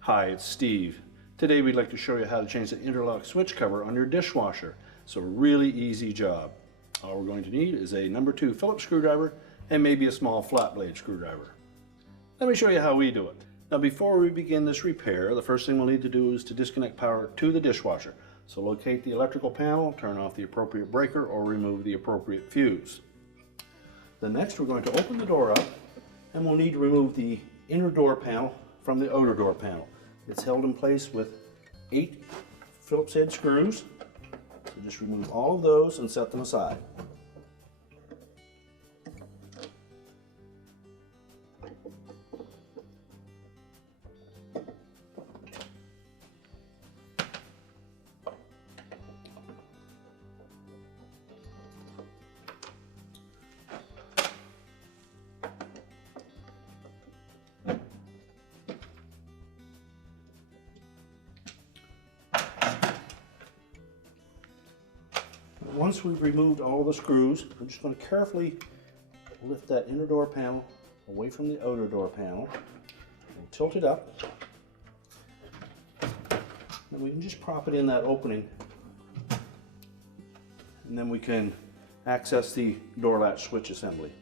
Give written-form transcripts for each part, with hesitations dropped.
Hi, it's Steve. Today we'd like to show you how to change the interlock switch cover on your dishwasher. It's a really easy job. All we're going to need is a number 2 Phillips screwdriver and maybe a small flat blade screwdriver. Let me show you how we do it. Now before we begin this repair, the first thing we'll need to do is to disconnect power to the dishwasher. So locate the electrical panel, turn off the appropriate breaker or remove the appropriate fuse. Then next we're going to open the door up and we'll need to remove the inner door panel from the outer door panel. It's held in place with 8 Phillips head screws. So just remove all of those and set them aside. Once we've removed all the screws, I'm just going to carefully lift that inner door panel away from the outer door panel and tilt it up. And we can just prop it in that opening, and then we can access the door latch switch assembly.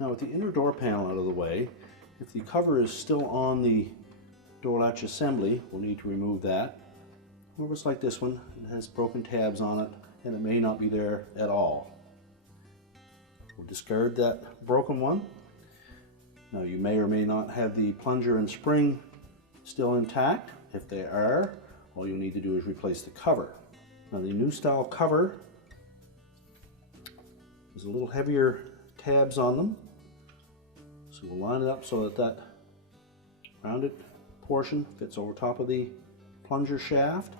Now with the inner door panel out of the way, if the cover is still on the door latch assembly, we'll need to remove that. Or if it's like this one, it has broken tabs on it, and it may not be there at all. We'll discard that broken one. Now you may or may not have the plunger and spring still intact. If they are, all you need to do is replace the cover. Now the new style cover has a little heavier tabs on them. So we'll line it up so that that rounded portion fits over top of the plunger shaft.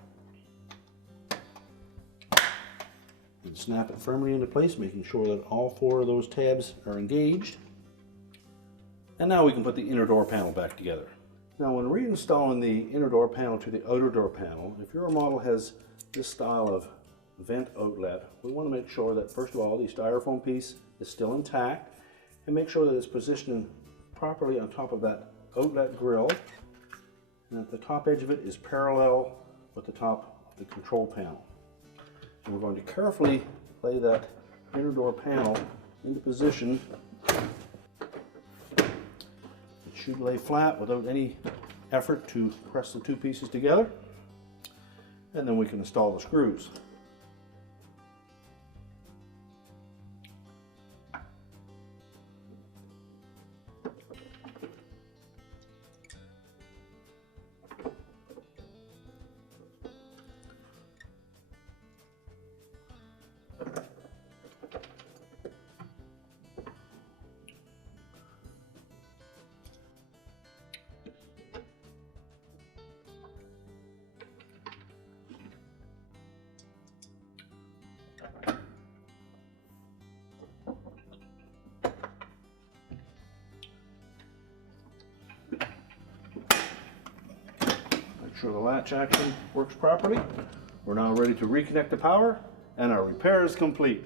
And snap it firmly into place, making sure that all 4 of those tabs are engaged. And now we can put the inner door panel back together. Now when reinstalling the inner door panel to the outer door panel, if your model has this style of vent outlet, we want to make sure that first of all the styrofoam piece is still intact, and make sure that it's positioned properly on top of that outlet grill, and that the top edge of it is parallel with the top of the control panel. And we're going to carefully lay that inner door panel into position. It should lay flat without any effort to press the 2 pieces together. And then we can install the screws. Make sure the latch action works properly. We're now ready to reconnect the power, and our repair is complete.